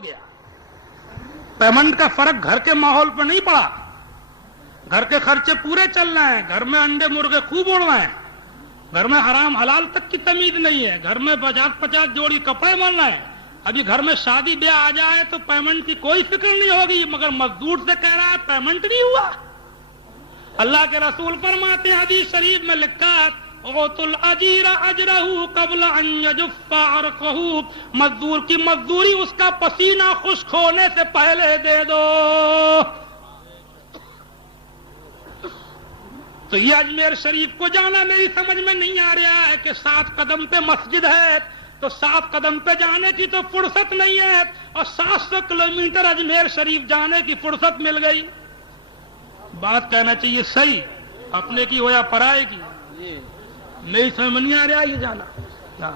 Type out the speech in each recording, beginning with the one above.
ہو گیا. پیمنٹ کا فرق گھر کے ماحول پہ نہیں پڑا. گھر کے خرچے پورے چل رہے ہیں, گھر میں انڈے مرغے خوب اڑ رہے ہیں, گھر میں حرام حلال تک کی تمیز نہیں ہے, گھر میں 50 جوڑی کپڑے بن رہے ہیں. ابھی گھر میں شادی بیاہ آ جائے تو پیمنٹ کی کوئی فکر نہیں ہوگی, مگر مزدور سے کہہ رہا ہے پیمنٹ نہیں ہوا. اللہ کے رسول فرماتے ہیں, حدیث شریف میں لکھا ہے, اعطوا الاجیر اجرہ قبل ان یجف عرقہ, مزدور کی مزدوری اس کا پسینہ خشک ہونے سے پہلے دے دو. تو یہ اجمیر شریف کو جانا میری سمجھ میں نہیں آ رہا ہے کہ 7 قدم پہ مسجد ہے, تو 7 قدم پہ جانے کی تو فرصت نہیں ہے, اور 700 کلومیٹر اجمیر شریف جانے کی فرصت مل گئی. بات کہنا چاہیے صحیح, اپنے کی ہو یا پرائے کی, میری سمجھ میں نہیں آ رہا یہ جانا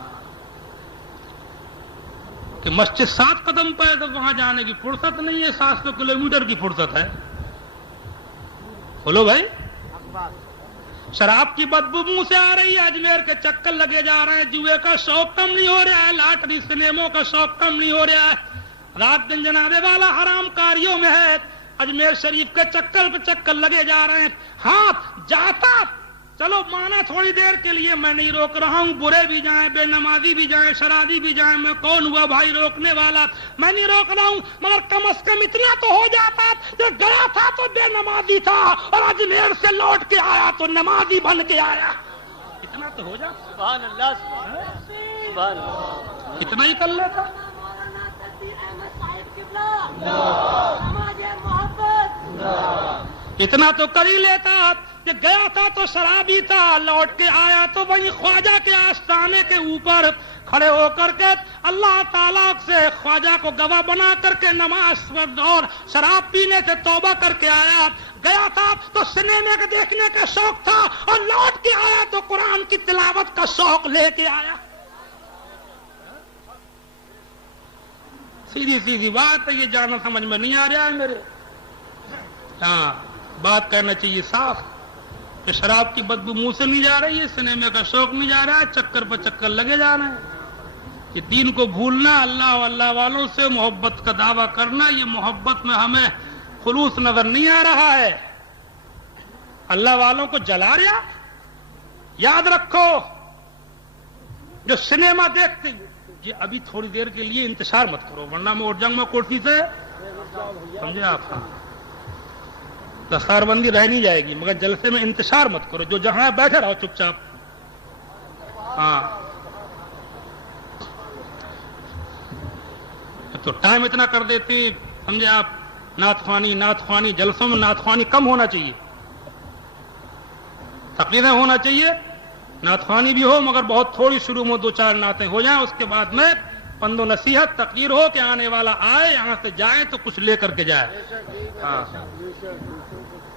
کہ مسجد 7 قدم پہ ہے تو وہاں جانے کی فرصت نہیں ہے, 700 کلومیٹر کی فرصت ہے. بولو بھائی, شراب کی بدبو منہ سے آ رہی ہے, اجمیر کے چکر لگے جا رہے ہیں, جوئے کا شوق کم نہیں ہو رہا ہے, لاٹری سنیموں کا شوق کم نہیں ہو رہا ہے, رات دن جنابے والا حرام کاریوں میں ہے, اجمیر شریف کے چکر پہ چکر لگے جا رہے ہیں. ہاں جاتا, چلو مانا تھوڑی دیر کے لیے, میں نہیں روک رہا ہوں, برے بھی جائیں, بے نمازی بھی جائیں, شرابی بھی جائیں, میں کون ہوا بھائی روکنے والا, میں نہیں روک رہا ہوں, مگر کم از کم اتنا تو ہو جاتا, جو گیا تھا تو بے نمازی تھا اور اجمیر سے لوٹ کے آیا تو نمازی بن کے آیا, اتنا تو ہو جاتا. سبحان اللہ, سبحان اللہ, اتنا ہی کر لیتا. اتنا تو کر ہی لیتا کہ گیا تھا تو شرابی تھا, لوٹ کے آیا تو وہی خواجہ کے آستانے کے اوپر کھڑے ہو کر کے اللہ تعالیٰ سے خواجہ کو گواہ بنا کر کے نماز اور شراب پینے سے توبہ کر کے آیا. گیا تھا تو سنیما کے دیکھنے کا شوق تھا, اور لوٹ کے آیا تو قرآن کی تلاوت کا شوق لے کے آیا. سیدھی سیدھی بات ہے, یہ جانا سمجھ میں نہیں آ رہا ہے میرے. ہاں بات کہنا چاہیے صاف کہ شراب کی بدبو منہ سے نہیں جا رہی ہے, سنیما کا شوق نہیں جا رہا ہے, چکر پر چکر لگے جا رہے ہیں. کہ دین کو بھولنا, اللہ و اللہ والوں سے محبت کا دعویٰ کرنا, یہ محبت میں ہمیں خلوص نظر نہیں آ رہا ہے. اللہ والوں کو جلا رہا. یاد رکھو, جو سنیما دیکھتے ہیں, یہ ابھی تھوڑی دیر کے لیے انتشار مت کرو, ورنہ میں اٹھ جاؤں گا کرسی سے, سمجھے آپ. دستار بندی رہ نہیں جائے گی, مگر جلسے میں انتشار مت کرو, جو جہاں بیٹھے رہو چپ چاپ. ہاں تو ٹائم اتنا کر دیتے, سمجھے آپ. نعت خوانی جلسوں میں نعت خوانی کم ہونا چاہیے, تقریریں ہونا چاہیے, نعت خوانی بھی ہو مگر بہت تھوڑی, شروع میں 2-4 نعتیں ہو جائیں, اس کے بعد میں پند و نصیحت تقریر ہو کہ آنے والا آئے, یہاں سے جائے تو کچھ لے کر کے جائے. ہاں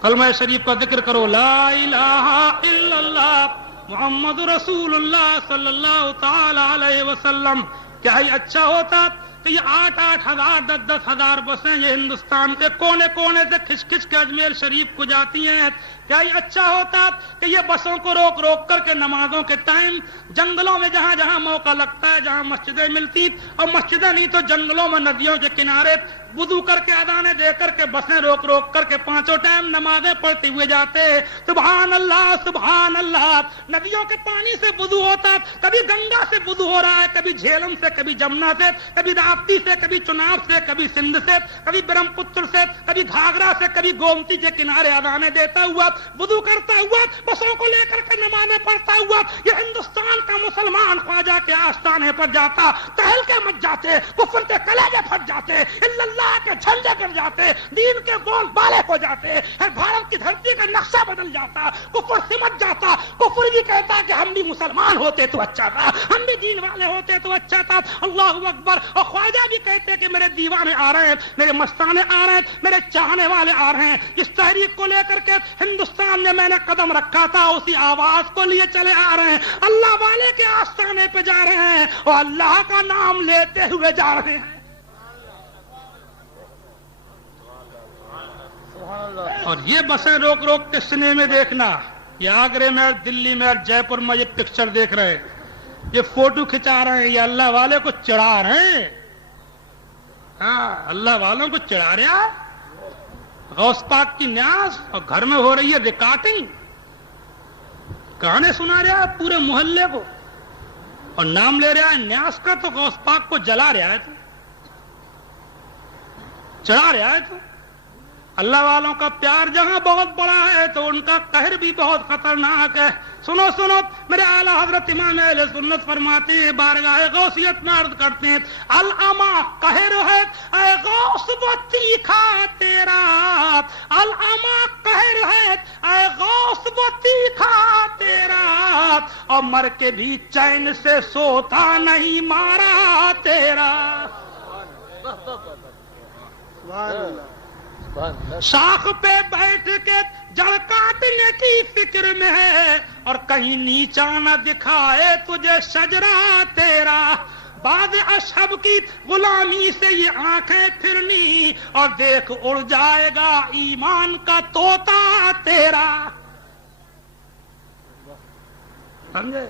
کلمہ شریف کا ذکر کرو, لا الہ الا اللہ محمد رسول اللہ صلی اللہ تعالی علیہ وسلم. کیا ہی اچھا ہوتا کہ یہ 8-8 ہزار 10-10 ہزار بسیں یہ ہندوستان کے کونے کونے سے کھچ کھچ کے اجمیر شریف کو جاتی ہیں. کیا ہی اچھا ہوتا کہ یہ بسوں کو روک روک کر کے نمازوں کے ٹائم جنگلوں میں جہاں جہاں موقع لگتا ہے, جہاں مسجدیں ملتی, اور مسجدیں نہیں تو جنگلوں میں ندیوں کے کنارے وضو کر کے اذانیں دے کر کے بسیں روک روک کر کے 5 ٹائم نمازیں پڑھتے ہوئے جاتے. سبحان اللہ سبحان اللہ. ندیوں کے پانی سے وضو ہوتا, کبھی گنگا سے وضو ہو رہا ہے, کبھی جھیلم سے, کبھی جمنا سے, کبھی راپتی سے, کبھی چناب سے, کبھی سندھ سے, کبھی برہم پتر سے, کبھی گھاگرا سے, کبھی گومتی کے کنارے اذانیں دیتا ہوا, وضو کرتا ہوا, بسوں کو لے کر کے نمازیں پڑھتا ہوا. یہ ہندوستان کا مسلمان خواجہ کے آستانے پر جاتا, ٹہل کے مت جاتے, کفر کے کلیجے پھٹ جاتے, اللہ کے جھنڈے گر جاتے, دین کے بول بالے ہو جاتے, بھارت کی دھرتی کا نقشہ بدل جاتا, کفر سمٹ جاتا. کفر بھی کہتا کہ ہم بھی مسلمان ہوتے تو اچھا تھا, ہم بھی دین والے ہوتے تو اچھا تھا. اللہ اکبر. اور خواجہ بھی کہتے کہ میرے دیوانے آ رہے ہیں, میرے مستانے آ رہے ہیں, میرے چاہنے والے آ رہے ہیں. جس تحریک کو لے کر کے ہندوستان میں میں نے قدم رکھا تھا, اسی آواز کو لیے چلے آ رہے ہیں. اللہ والے کے آستانے پہ جا رہے ہیں اور اللہ کا نام لیتے ہوئے جا رہے ہیں. اور یہ بسیں روک روک کے سنیما دیکھنا, یہ آگرے میں, دلی میں, جے پور میں یہ پکچر دیکھ رہے ہیں, یہ فوٹو کھچا رہے ہیں, یہ اللہ والے کو چڑھا رہے ہیں. ہاں اللہ والوں کو چڑھا رہا ہے غوث پاک کی نیاز، اور گھر میں ہو رہی ہے ریکارڈنگ، گانے سنا رہا ہے پورے محلے کو، اور نام لے رہا ہے نیاز کا، تو غوث پاک کو جلا رہا ہے تو چڑھا رہا ہے تو اللہ والوں کا پیار جہاں بہت بڑا ہے تو ان کا قہر بھی بہت خطرناک ہے۔ سنو سنو میرے اعلیٰ حضرت امام اہل سنت فرماتے ہیں، بارگاہ غوثیت میں عرض کرتے ہیں، العما قہر ہے اے غوث وہ تیکھا تیرا، العما قہر ہے اے غوث وہ تیکھا تیرا، اور مر کے بھی چین سے سوتا نہیں مارا تیرا۔ شاخ پہ بیٹھ کے جڑ کاٹنے کی فکر میں ہے، اور کہیں نیچا نہ دکھائے تجھے شجرہ تیرا، بعد اشہب کی غلامی سے یہ آنکھیں پھرنی، اور دیکھ اڑ جائے گا ایمان کا طوطا تیرا۔ سمجھے؟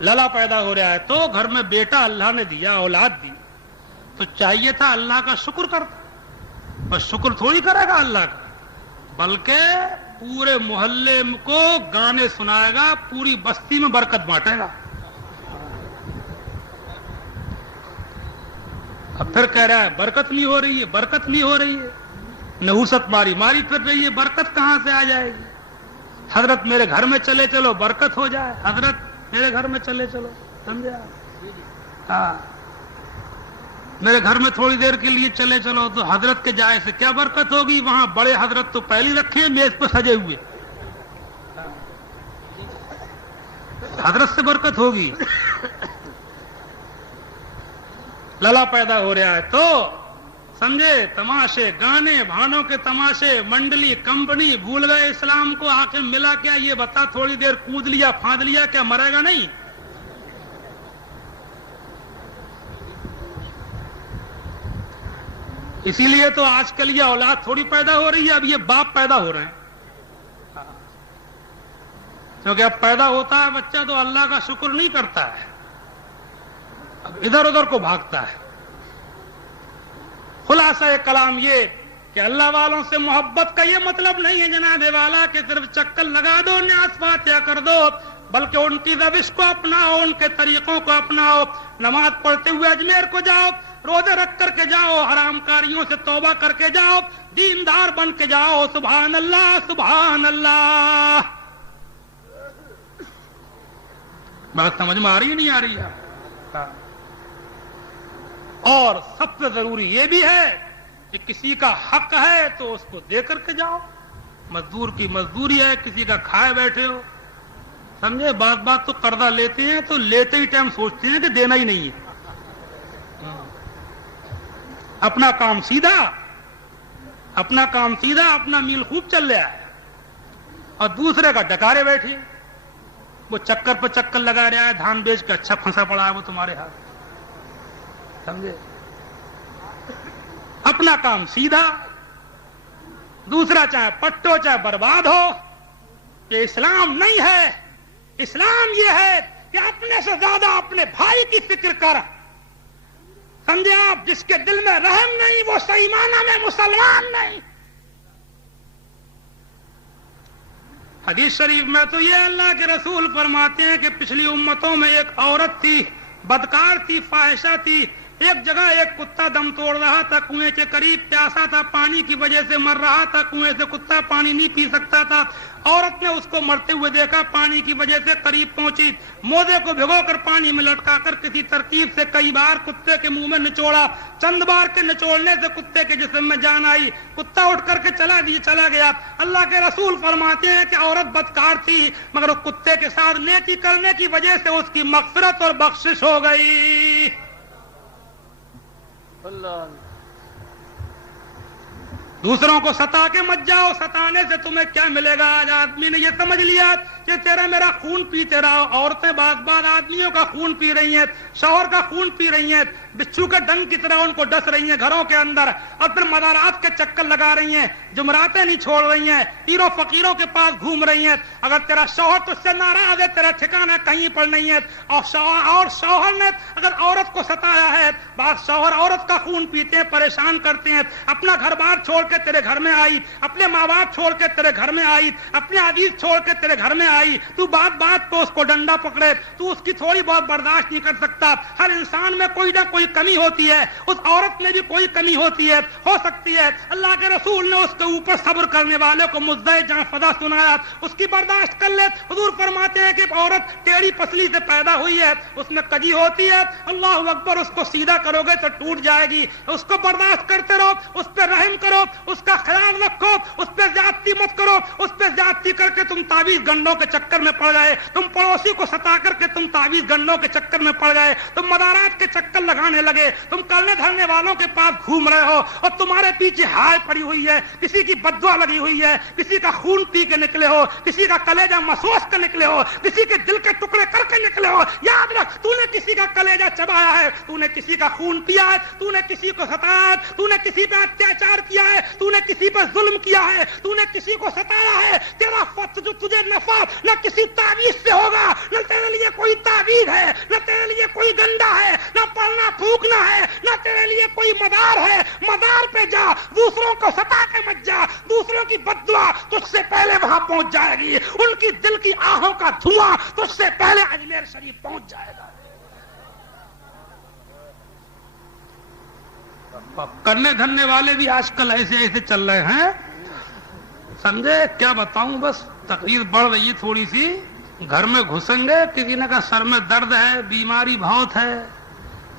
للا پیدا ہو رہا ہے تو گھر میں بیٹا اللہ نے دیا، اولاد دی، تو چاہیے تھا اللہ کا شکر کرتا، بس شکر تھوڑی کرے گا اللہ کا، بلکہ پورے محلے کو گانے سنائے گا، پوری بستی میں برکت بانٹے گا۔ اب پھر کہہ رہا ہے برکت نہیں ہو رہی ہے، برکت نہیں ہو رہی ہے، نحوست ماری پھر رہی ہے، برکت کہاں سے آ جائے گی؟ حضرت میرے گھر میں چلے چلو برکت ہو جائے، حضرت میرے گھر میں چلے چلو، سمجھے؟ ہاں میرے گھر میں تھوڑی دیر کے لیے چلے چلو تو حضرت کے جائے سے کیا برکت ہوگی؟ وہاں بڑے حضرت تو پہلے رکھے ہیں میز پہ سجے ہوئے، حضرت سے برکت ہوگی۔ للا پیدا ہو رہا ہے تو سمجھے، تماشے گانے بھانوں کے تماشے، منڈلی کمپنی، بھول گئے اسلام کو، آخر ملا کیا؟ یہ بتا، تھوڑی دیر کود لیا پھاند لیا، کیا مرے گا نہیں؟ اسی لیے تو آج کل یہ اولاد تھوڑی پیدا ہو رہی ہے، اب یہ باپ پیدا ہو رہے ہیں، کیونکہ اب پیدا ہوتا ہے بچہ تو اللہ کا شکر نہیں کرتا ہے، اب ادھر ادھر کو بھاگتا ہے۔ خلاصہ کلام یہ کہ اللہ والوں سے محبت کا یہ مطلب نہیں ہے جناب والا کہ صرف چکر لگا دو، نیاز فاتحہ کر دو، بلکہ ان کی روش کو اپناؤ، ان کے طریقوں کو اپناؤ، نماز پڑھتے ہوئے اجمیر کو جاؤ، روزے رکھ کر کے جاؤ، حرام کاریوں سے توبہ کر کے جاؤ، دیندار بن کے جاؤ، سبحان اللہ سبحان اللہ۔ بات سمجھ میں آ رہی ہے نہیں آ رہی ہے؟ اور سب سے ضروری یہ بھی ہے کہ کسی کا حق ہے تو اس کو دے کر کے جاؤ، مزدور کی مزدوری ہے، کسی کا کھائے بیٹھے ہو، سمجھے؟ بات تو قرضہ لیتے ہیں تو لیتے ہی ٹائم سوچتے ہیں کہ دینا ہی نہیں ہے، اپنا کام سیدھا، اپنا کام سیدھا، اپنا میل خوب چل رہا ہے، اور دوسرے کا ڈکارے بیٹھے، وہ چکر پہ چکر لگا رہا ہے، دھان بیچ کے اچھا پھنسا پڑا ہے وہ تمہارے ہاتھ، سمجھے؟ اپنا کام سیدھا، دوسرا چاہے پٹو چاہے برباد ہو۔ یہ اسلام نہیں ہے، اسلام یہ ہے کہ اپنے سے زیادہ اپنے بھائی کی فکر کر، سمجھے آپ؟ جس کے دل میں رحم نہیں وہ صحیح معنی میں مسلمان نہیں۔ حدیث شریف میں تو یہ اللہ کے رسول فرماتے ہیں کہ پچھلی امتوں میں ایک عورت تھی، بدکار تھی، فاحشہ تھی، ایک جگہ ایک کتا دم توڑ رہا تھا، کنویں کے قریب پیاسا تھا، پانی کی وجہ سے مر رہا تھا، کنویں سے کتا پانی نہیں پی سکتا تھا، عورت نے اس کو مرتے ہوئے دیکھا، پانی کی وجہ سے قریب پہنچی، موزے کو بھگو کر پانی میں لٹکا کر کسی ترتیب سے کئی بار کتے کے منہ میں نچوڑا، چند بار کے نچوڑنے سے کتے کے جسم میں جان آئی، کتا اٹھ کر کے چلا گیا۔ اللہ کے رسول فرماتے ہیں کہ عورت بدکار تھی، مگر اس کتے کے ساتھ نیکی کرنے کی وجہ سے اس کی مغفرت اور بخشش ہو گئی۔ دوسروں کو ستا کے مت جاؤ، ستانے سے تمہیں کیا ملے گا؟ آج آدمی نے یہ سمجھ لیا کہ تیرا میرا خون پیتے رہو، عورتیں بعض آدمیوں کا خون پی رہی ہیں، شوہر کا خون پی رہی ہیں، بچھو کے ڈنگ کی طرح ان کو ڈس رہی ہیں گھروں کے اندر، اور پھر مزارات کے چکر لگا رہی ہیں، جمعراتیں نہیں چھوڑ رہی ہیں، پیروں فقیروں کے پاس گھوم رہی ہیں۔ اگر تیرا شوہر تجھ سے ناراض ہے، تیرا ٹھکانہ کہیں پر نہیں ہے، اور شوہر نے اگر عورت کو ستایا ہے، بعض شوہر عورت کا خون پیتے ہیں، پریشان کرتے ہیں، اپنا گھر بار چھوڑ کے تیرے گھر میں آئی، اپنے ماں باپ چھوڑ کے تیرے گھر میں آئی، اپنے عزیز چھوڑ کے تیرے گھر میں آئی، تو بات بات تو اس کو ڈنڈا پکڑے، تو اس کی تھوڑی بہت برداشت نہیں کر سکتا۔ ہر انسان میں کوئی نہ کوئی کمی ہوتی ہے، اس عورت میں بھی کوئی کمی ہوتی ہے، ہو سکتی ہے اللہ کے رسول نے اس کے اوپر صبر کرنے والے کو مزدہ جہاں فضا سنایا، اس کی برداشت کر لے۔ حضور فرماتے ہیں کہ ایک عورت ٹیڑھی پسلی سے پیدا ہوئی ہے، اس میں کجی ہوتی ہے، اللہ اکبر، اس کو سیدھا کرو گے تو ٹوٹ جائے گی، اس کو برداشت کرتے رہو، اس پہ رحم کرو، اس کا خیال رکھو، اس پہ زیادتی مت کرو۔ اس پہ زیادتی کر کے تم تعویذ گنڈوں کے چکر میں پڑ گئے، تم پڑوسی کو ستا کر کے تم تعویذ گنڈوں کے چکر میں پڑ گئے، تم مدارات کے چکر لگانے لگے، تم کرنے دھرنے والوں کے پاس گھوم رہے ہو، اور تمہارے پیچھے ہائے پڑی ہوئی ہے، کسی کی بددعا لگی ہوئی ہے، کسی کا خون پی کے نکلے ہو، کسی کا کلیجہ مسوس کے نکلے ہو، کسی کے دل کے ٹکڑے کر کے نکلے ہو۔ یاد رکھ، تو نے کسی کا کلیجہ چبایا ہے، تو نے کسی کا خون پیا ہے، تو نے کسی کو ستایا ہے، تو نے کسی پہ اتیاچار کیا ہے، تو نے کسی پہ ظلم کیا ہے، تو نے کسی کو ستایا ہے۔ تیرا جو تجھے نفع نہ کسی تعویذ سے ہوگا، نہ تیرے لیے کوئی تعویذ ہے، نہ تیرے لیے کوئی گنڈا ہے، نہ پڑھنا پھونکنا ہے، نہ تیرے لیے کوئی مدار ہے۔ مدار پہ جا، دوسروں کو ستا کے مت جا، دوسروں کی بددعا تجھ سے پہلے وہاں پہنچ جائے گی، ان کی دل کی آہوں کا دھواں تجھ سے پہلے اجمیر شریف پہنچ جائے گا۔ کرنے دھرنے والے بھی آج کل ایسے چل رہے ہیں، سمجھے؟ کیا بتاؤں، بس تقریر بڑھ رہی ہے تھوڑی سی، گھر میں گھسیں گے، کسی نے کہا سر میں درد ہے، بیماری بہت ہے،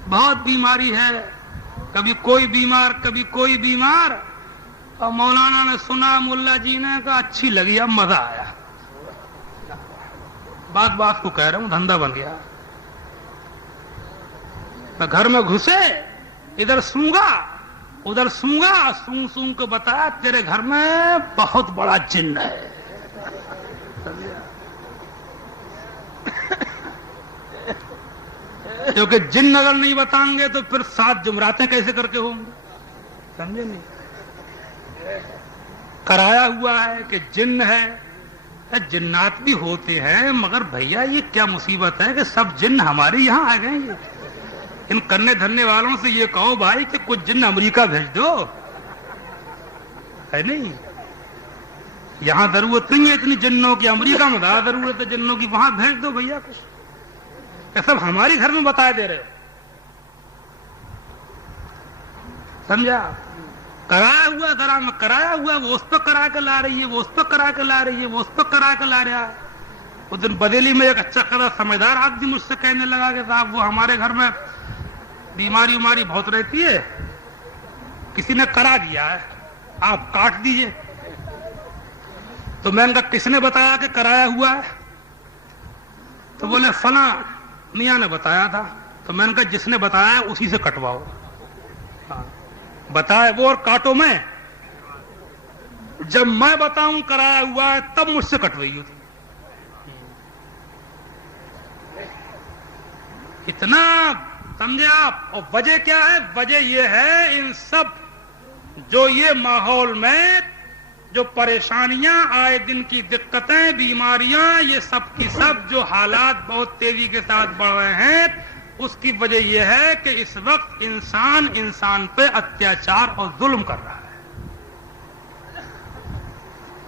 بہت بیماری ہے، کبھی کوئی بیمار کبھی کوئی بیمار، اور مولانا نے سنا، ملا جی نے کہا اچھی لگی، اب مزہ آیا۔ بات کو کہہ رہا ہوں، دھندا بن گیا۔ گھر میں گھسے، ادھر سونگا ادھر سونگا، سونگ کو بتایا تیرے گھر میں بہت بڑا جن ہے۔ کیونکہ جن اگر نہیں بتائیں گے تو پھر 7 جمعراتیں کیسے کر کے ہوں گے، سمجھے نہیں؟ کرایا ہوا ہے کہ جن ہے، جنات بھی ہوتے ہیں، مگر بھیا یہ کیا مصیبت ہے کہ سب جن ہمارے یہاں آ گئے۔ ان کرنے دھرنے والوں سے یہ کہو بھائی کہ کچھ جن امریکہ بھیج دو، ہے نہیں؟ یہاں ضرورت نہیں ہے اتنی جنوں کی، امریکہ میں زیادہ ضرورت ہے جنوں کی، وہاں بھیج دو بھیا کچھ۔ یہ سب ہمارے گھر میں بتا دے رہے، سمجھا؟ کرایا ہوا ذرا میں کرایا ہوا، وہ اس پہ کرا کے لا رہی ہے، وہ اس پہ کرا کے لا رہی ہے، وہ اس پہ کرا کے لا رہا ہے۔ اس دن بدیلی میں ایک اچھا خاصا سمجھدار آدمی مجھ سے کہنے لگا کہ صاحب وہ ہمارے گھر میں بیماری بہت رہتی ہے، کسی نے کرا دیا ہے، آپ کاٹ دیجئے۔ تو میں نے کہا کس نے بتایا کہ کرایا ہوا ہے؟ تو بولے فلاں میاں نے بتایا تھا۔ تو میں نے کہا جس نے بتایا اسی سے کٹواؤ، بتایا وہ اور کاٹو میں، جب میں بتاؤں کرایا ہوا ہے تب مجھ سے کٹوائیے۔ اتنا سمجھے آپ؟ اور وجہ کیا ہے؟ وجہ یہ ہے ان سب جو یہ ماحول میں جو پریشانیاں آئے دن کی دقتیں بیماریاں یہ سب کی سب جو حالات بہت تیزی کے ساتھ بڑھ رہے ہیں، اس کی وجہ یہ ہے کہ اس وقت انسان پہ اتیاچار اور ظلم کر رہا ہے۔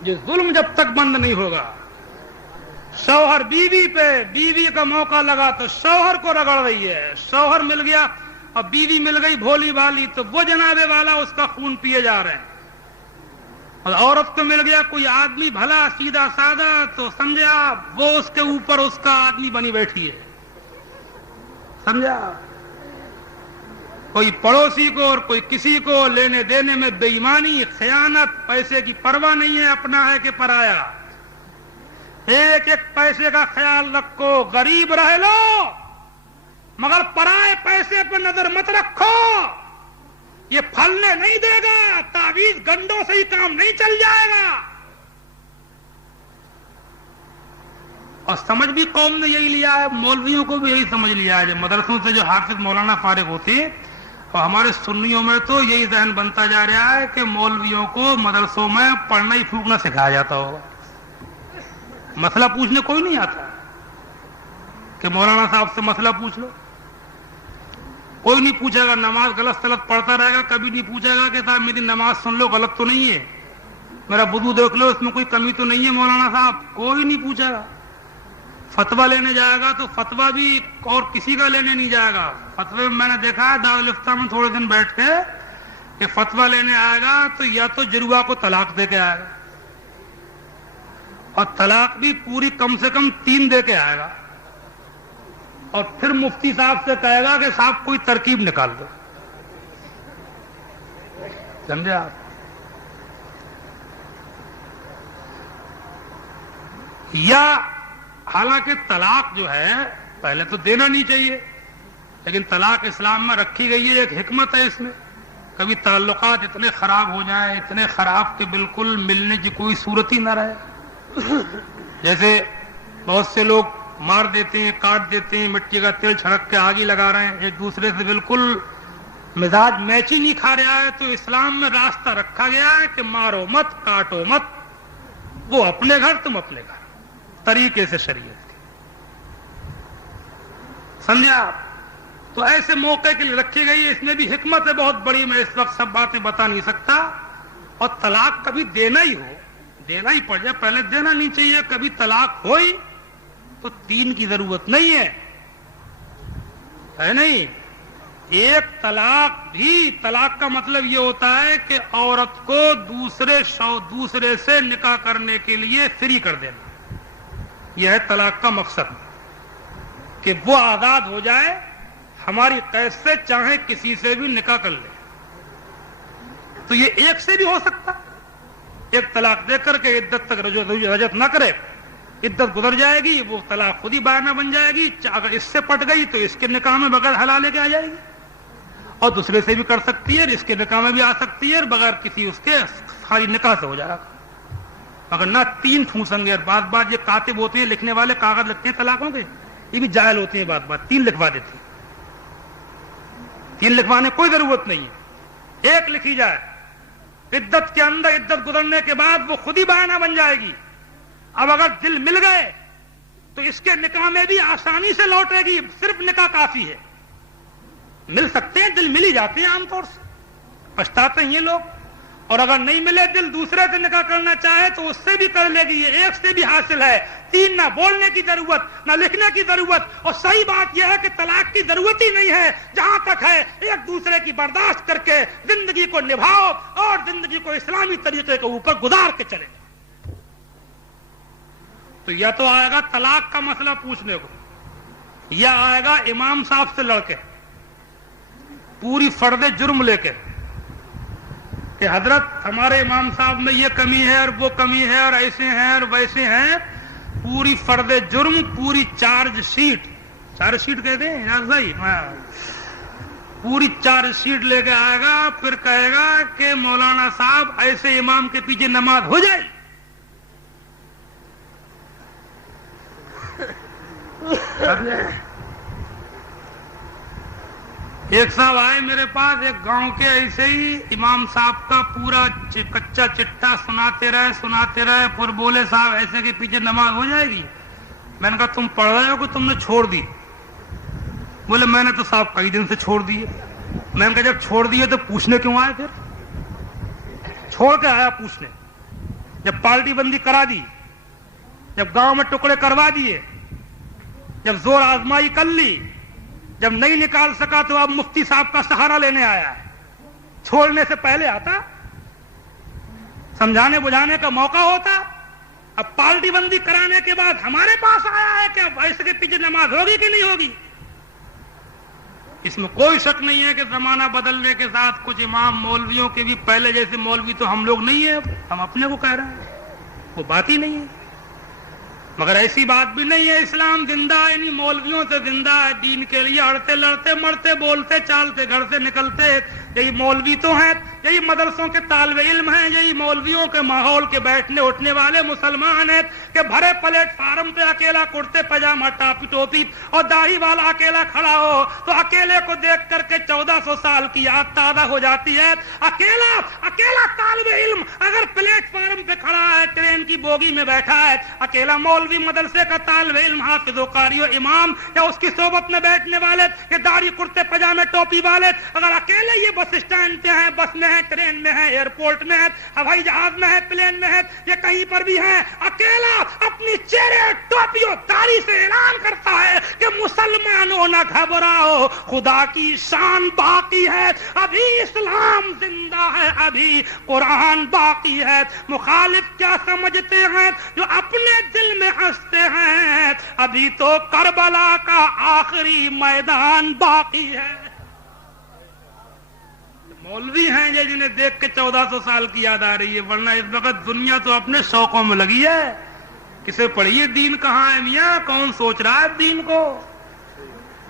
یہ ظلم جب تک بند نہیں ہوگا، شوہر بیوی پہ، بیوی کا موقع لگا تو شوہر کو رگڑ رہی ہے، شوہر مل گیا اور بیوی مل گئی بھولی بھالی تو وہ جنابے والا اس کا خون پیے جا رہے ہیں، اور عورت کو مل گیا کوئی آدمی بھلا سیدھا سادہ تو سمجھا وہ اس کے اوپر اس کا آدمی بنی بیٹھی ہے، سمجھا؟ کوئی پڑوسی کو اور کوئی کسی کو لینے دینے میں بے ایمانی، خیانت، پیسے کی پرواہ نہیں ہے، اپنا ہے کہ پرایا۔ ایک ایک پیسے کا خیال رکھو، غریب رہ لو مگر پرائے پیسے پہ نظر مت رکھو، یہ پھلنے نہیں دے گا، تعویذ گنڈوں سے ہی کام نہیں چل جائے گا۔ اور سمجھ بھی قوم نے یہی لیا ہے، مولویوں کو بھی یہی سمجھ لیا ہے، جو مدرسوں سے جو حافظ مولانا فارغ ہوتے اور ہمارے سنیوں میں تو یہی ذہن بنتا جا رہا ہے کہ مولویوں کو مدرسوں میں پڑھنا ہی پھونکنا سکھایا جاتا ہوگا. مسئلہ پوچھنے کوئی نہیں آتا کہ مولانا صاحب سے مسئلہ پوچھ لو. کوئی نہیں پوچھے گا. نماز غلط سلط پڑھتا رہے گا, کبھی نہیں پوچھے گا کہ صاحب میری نماز سن لو, غلط تو نہیں ہے, میرا وضو دیکھ لو, اس میں کوئی کمی تو نہیں ہے مولانا صاحب. کوئی نہیں پوچھے گا. فتویٰ لینے جائے گا تو فتویٰ بھی اور کسی کا لینے نہیں جائے گا. فتوے میں نے دیکھا ہے دارالفتہ میں تھوڑے دن بیٹھ کے کہ فتویٰ لینے آئے گا تو یا تو جروا کو طلاق دے کے آئے گا, اور طلاق بھی پوری کم سے کم 3 دے کے آئے گا, اور پھر مفتی صاحب سے کہے گا کہ صاحب کوئی ترکیب نکال دو. سمجھے آپ؟ یا حالانکہ طلاق جو ہے پہلے تو دینا نہیں چاہیے, لیکن طلاق اسلام میں رکھی گئی ہے, ایک حکمت ہے اس میں. کبھی تعلقات اتنے خراب ہو جائیں, اتنے خراب کہ بالکل ملنے کی کوئی صورت ہی نہ رہے. جیسے بہت سے لوگ مار دیتے ہیں, کاٹ دیتے ہیں, مٹی کا تیل چھڑک کے آگ ہی لگا رہے ہیں, ایک دوسرے سے بالکل مزاج میچ ہی نہیں کھا رہا ہے. تو اسلام میں راستہ رکھا گیا ہے کہ مارو مت, کاٹو مت, وہ اپنے گھر تم اپنے گھر, طریقے سے شریعت کے. سمجھے آپ؟ تو ایسے موقع کے لیے رکھی گئی ہے. اس میں بھی حکمت ہے بہت بڑی, میں اس وقت سب باتیں بتا نہیں سکتا. اور طلاق کبھی دینا ہی ہو, دینا ہی پڑ جائے, پہلے دینا نہیں چاہیے. کبھی طلاق ہوئی تو 3 کی ضرورت نہیں ہے نہیں. ایک طلاق بھی, طلاق کا مطلب یہ ہوتا ہے کہ عورت کو دوسرے سے نکاح کرنے کے لیے فری کر دینا. یہ ہے طلاق کا مقصد, کہ وہ آزاد ہو جائے, ہماری قید سے چاہے کسی سے بھی نکاح کر لے. تو یہ ایک سے بھی ہو سکتا, ایک طلاق دے کر کے عدت تک رجعت نہ کرے, عدت گزر جائے گی, وہ طلاق خود ہی بائنا بن جائے گی. اگر اس سے پٹ گئی تو اس کے نکاح میں بغیر حلالے کے آ جائے گی, اور دوسرے سے بھی کر سکتی ہے, اس کے نکاح میں بھی آ سکتی ہے, اور بغیر کسی اس کے خالی نکاح سے ہو جائے گا. مگر نہ 3 ٹھونسیں گے. اور بات یہ کاتب ہوتے ہیں, لکھنے والے کاغذ لگتے ہیں طلاقوں کے, یہ بھی جاہل ہوتے ہیں. بات 3 لکھوا دیتے ہیں. 3 لکھوانے کوئی ضرورت نہیں ہے, 1 لکھی جائے. عدت کے اندر, عدت گزرنے کے بعد وہ خود ہی بائنا بن جائے گی. اب اگر دل مل گئے تو اس کے نکاح میں بھی آسانی سے لوٹے گی. صرف نکاح کافی ہے. مل سکتے ہیں, دل مل ہی جاتے ہیں عام طور سے, پچھتاتے ہیں یہ لوگ. اور اگر نہیں ملے دل, دوسرے سے نکاح کرنا چاہے تو اس سے بھی کر لے گی. یہ 1 سے بھی حاصل ہے. 3 نہ بولنے کی ضرورت, نہ لکھنے کی ضرورت. اور صحیح بات یہ ہے کہ طلاق کی ضرورت ہی نہیں ہے. جہاں تک ہے ایک دوسرے کی برداشت کر کے زندگی کو نبھاؤ, اور زندگی کو اسلامی طریقے کے اوپر گزار کے چلے. تو یا تو آئے گا طلاق کا مسئلہ پوچھنے کو, یا آئے گا امام صاحب سے لڑ کے پوری فرد جرم لے کے کہ حضرت ہمارے امام صاحب میں یہ کمی ہے اور وہ کمی ہے اور ایسے ہیں اور ویسے ہیں. پوری فرد جرم, پوری چارج شیٹ کہتے ہیں, پوری چارج شیٹ لے کے آئے گا. پھر کہے گا کہ مولانا صاحب ایسے امام کے پیچھے نماز ہو جائے. ایک صاحب آئے میرے پاس, ایک گاؤں کے, ایسے ہی امام صاحب کا پورا کچا چٹا سناتے رہے. پھر بولے صاحب ایسے کے پیچھے نماز ہو جائے گی. میں نے کہا تم پڑھ رہے ہو کہ تم نے چھوڑ دی؟ بولے میں نے تو صاحب کئی دن سے چھوڑ دی. میں نے کہا جب چھوڑ دیے تو پوچھنے کیوں آئے؟ پھر چھوڑ کے آیا پوچھنے. جب پارٹی بندی کرا دی, جب گاؤں میں ٹکڑے کروا دیے, جب زور آزمائی کر لی, جب نہیں نکال سکا تو اب مفتی صاحب کا سہارا لینے آیا ہے. چھوڑنے سے پہلے آتا, سمجھانے بجھانے کا موقع ہوتا. اب پارٹی بندی کرانے کے بعد ہمارے پاس آیا ہے کہ اب ایسے کے پیچھے نماز ہوگی کہ نہیں ہوگی. اس میں کوئی شک نہیں ہے کہ زمانہ بدلنے کے ساتھ کچھ امام مولویوں کے بھی پہلے جیسے مولوی تو ہم لوگ نہیں ہیں, ہم اپنے کو کہہ رہے ہیں, وہ بات ہی نہیں ہے. مگر ایسی بات بھی نہیں ہے. اسلام زندہ ہے, انہیں مولویوں سے زندہ ہے. دین کے لیے اڑتے لڑتے مرتے بولتے چالتے گھر سے نکلتے یہی مولوی تو ہیں، یہی مدرسوں کے طالب علم ہیں، یہی مولویوں کے ماحول کے بیٹھنے اٹھنے والے مسلمان ہیں کہ بھرے پلیٹ فارم پہ اکیلا کرتے پاجامہ ٹوپی اور داڑھی والا اکیلا کھڑا ہو تو اکیلے کو دیکھ کر کے 1400 سال کی یاد تازہ ہو جاتی ہے۔ اکیلا طالب علم اگر پلیٹ فارم پہ کھڑا ہے، ٹرین کی بوگی میں بیٹھا ہے، اکیلا مولوی مدرسے کا طالب علم، حافظ و قاری و امام یا اس کی صحبت میں بیٹھنے والے یہ داڑھی کرتے پاجامے ٹوپی والے اگر اکیلے یہ بس اسٹینڈ پہ ہیں، بس میں ہے، ٹرین میں ہے، ایئرپورٹ میں ہے، ہوائی جہاز میں ہے، پلین میں ہے، یہ کہیں پر بھی ہے، اکیلا اپنی چہرے ٹوپی اور داڑھی سے اعلان کرتا ہے کہ مسلمانوں نہ گھبراؤ، خدا کی شان باقی ہے، ابھی اسلام زندہ ہے، ابھی قرآن باقی ہے۔ مخالف کیا سمجھتے ہیں؟ جو اپنے دل میں ہنستے ہیں، ابھی تو کربلا کا آخری میدان باقی ہے۔ مولوی ہیں یہ جنہیں دیکھ کے 1400 سال کی یاد آ رہی ہے، ورنہ اس وقت دنیا تو اپنے شوقوں میں لگی ہے۔ کسے پڑھیے دین کہاں ہے میاں، کون سوچ رہا ہے دین کو؟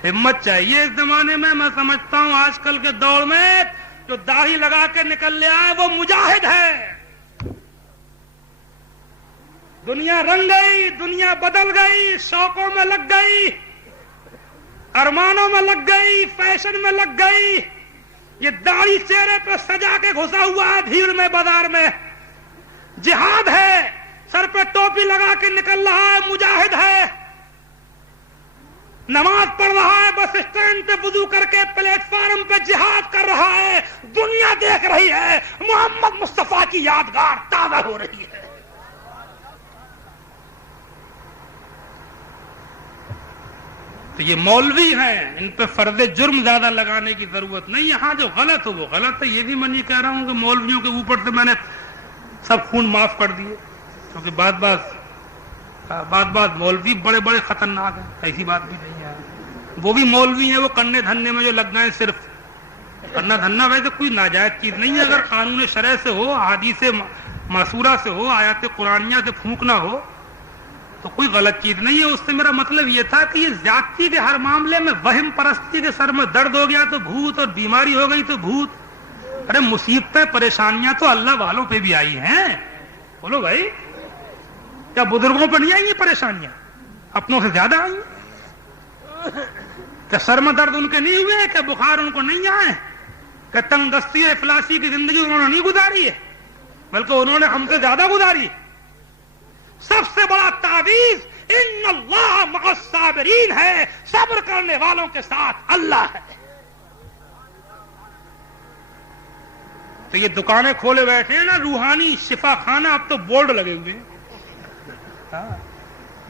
ہمت چاہیے اس زمانے میں۔ میں سمجھتا ہوں آج کل کے دور میں جو داڑھی لگا کے نکل لیا ہے وہ مجاہد ہے۔ دنیا رنگ گئی، دنیا بدل گئی، شوقوں میں لگ گئی، ارمانوں میں لگ گئی، فیشن میں لگ گئی۔ یہ داڑھی چہرے پہ سجا کے گھسا ہوا ہے بھیڑ میں، بازار میں، جہاد ہے، سر پہ ٹوپی لگا کے نکل رہا ہے، مجاہد ہے، نماز پڑھ رہا ہے، بس اسٹینڈ پہ وضو کر کے پلیٹ فارم پہ جہاد کر رہا ہے، دنیا دیکھ رہی ہے، محمد مصطفیٰ کی یادگار تازہ ہو رہی ہے۔ تو یہ مولوی ہیں، ان پہ فرض جرم زیادہ لگانے کی ضرورت نہیں۔ یہاں جو غلط ہو وہ غلط ہے، یہ بھی میں نہیں کہہ رہا ہوں کہ مولویوں کے اوپر سے میں نے سب خون معاف کر دیے، کیونکہ بعض مولوی بڑے بڑے خطرناک ہیں، ایسی بات بھی نہیں ہے۔ وہ بھی مولوی ہیں، وہ کرنے دھرنے میں جو لگ گئے، صرف کرنا دھرنا ویسے کوئی ناجائز چیز نہیں ہے، اگر قانون شرع سے ہو، احادیث معصورہ سے ہو، آیات قرآنیہ سے پھونکنا ہو تو کوئی غلط چیز نہیں ہے۔ اس سے میرا مطلب یہ تھا کہ یہ زیادتی کے ہر معاملے میں وہم پرستی کے سر میں درد ہو گیا تو بھوت، اور بیماری ہو گئی تو بھوت۔ ارے مصیبتیں پریشانیاں تو اللہ والوں پہ بھی آئی ہیں، بولو بھائی، کیا بزرگوں پہ نہیں آئی ہیں پریشانیاں؟ اپنوں سے زیادہ آئی ہیں؟ کیا سر میں درد ان کے نہیں ہوئے؟ کیا بخار ان کو نہیں آئے؟ کیا تنگ دستی افلاسی کی زندگی انہوں نے نہیں گزاری ہے؟ بلکہ انہوں نے ہم سے زیادہ گزاری۔ سب سے بڑا تعویذ ان اللہ مع الصابرین ہے، صبر کرنے والوں کے ساتھ اللہ ہے۔ تو یہ دکانیں کھولے بیٹھے ہیں نا، روحانی شفا خانہ، اب تو بورڈ لگے ہوئے ہیں،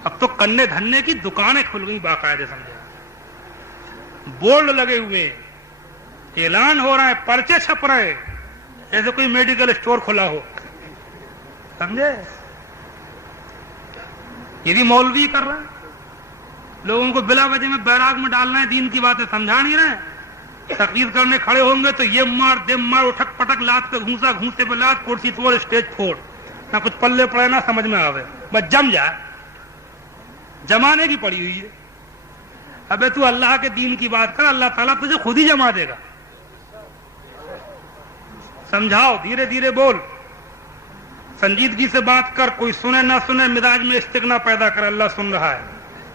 اب تو کنے دھنے کی دکانیں کھل گئی باقاعدہ، سمجھا، بورڈ لگے ہوئے، اعلان ہو رہا ہے، پرچے چھپ رہے ہیں، جیسے کوئی میڈیکل اسٹور کھلا ہو، سمجھے؟ یہ بھی مولوی کر رہا ہے، لوگوں کو بلا وجہ میں بیراگ میں ڈالنا ہے، دین کی باتیں سمجھا نہیں رہے، تقریر کرنے کھڑے ہوں گے تو یہ مار دم مار، اٹھک پٹک، لات پہ گھونسا، گھونسے پہ لات، کرسی توڑ، اسٹیج پھوڑ، نہ کچھ پلے پڑے نہ سمجھ میں آوے، بس جم جائے، جمانے کی پڑی ہوئی ہے۔ ابے تو اللہ کے دین کی بات کر، اللہ تعالیٰ تجھے خود ہی جما دے گا۔ سمجھاؤ، دھیرے دھیرے بول، سنجیدگی سے بات کر، کوئی سنے نہ سنے، مزاج میں استغنا پیدا کر، اللہ سن رہا ہے،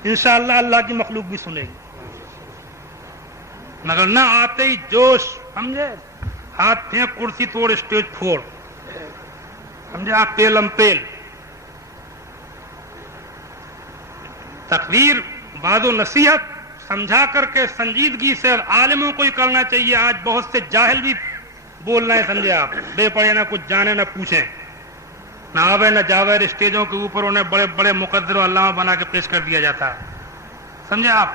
انشاءاللہ اللہ کی مخلوق بھی سنے گی، مگر نہ آتے ہی جوش، سمجھے، ہاتھ پھینک، کرسی توڑ، اسٹیج پھوڑ، سمجھے، آپ پیلم پیل۔ تقریر، وعظ و نصیحت سمجھا کر کے سنجیدگی سے عالموں کو ہی کرنا چاہیے۔ آج بہت سے جاہل بھی بول رہے ہیں، سمجھے آپ، بے پڑھے نہ کچھ جانے نہ پوچھیں، نہ آوے نہ جاوے، اسٹیجوں کے اوپر انہیں بڑے بڑے مقدر و علامہ بنا کے پیش کر دیا جاتا ہے، سمجھے آپ۔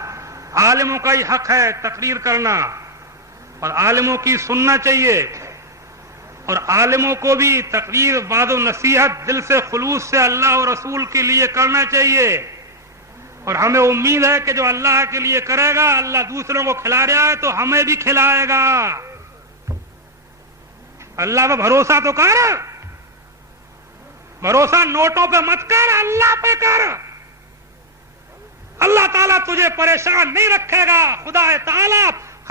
عالموں کا ہی حق ہے تقریر کرنا، اور عالموں کی سننا چاہیے، اور عالموں کو بھی تقریر، وعظ و نصیحت دل سے، خلوص سے اللہ اور رسول کے لیے کرنا چاہیے، اور ہمیں امید ہے کہ جو اللہ کے لیے کرے گا، اللہ دوسروں کو کھلا رہا ہے تو ہمیں بھی کھلائے گا۔ اللہ پہ بھروسہ تو کر، بھروسہ نوٹوں پہ مت کر، اللہ پہ کر، اللہ تعالیٰ تجھے پریشان نہیں رکھے گا۔ خدا تعالیٰ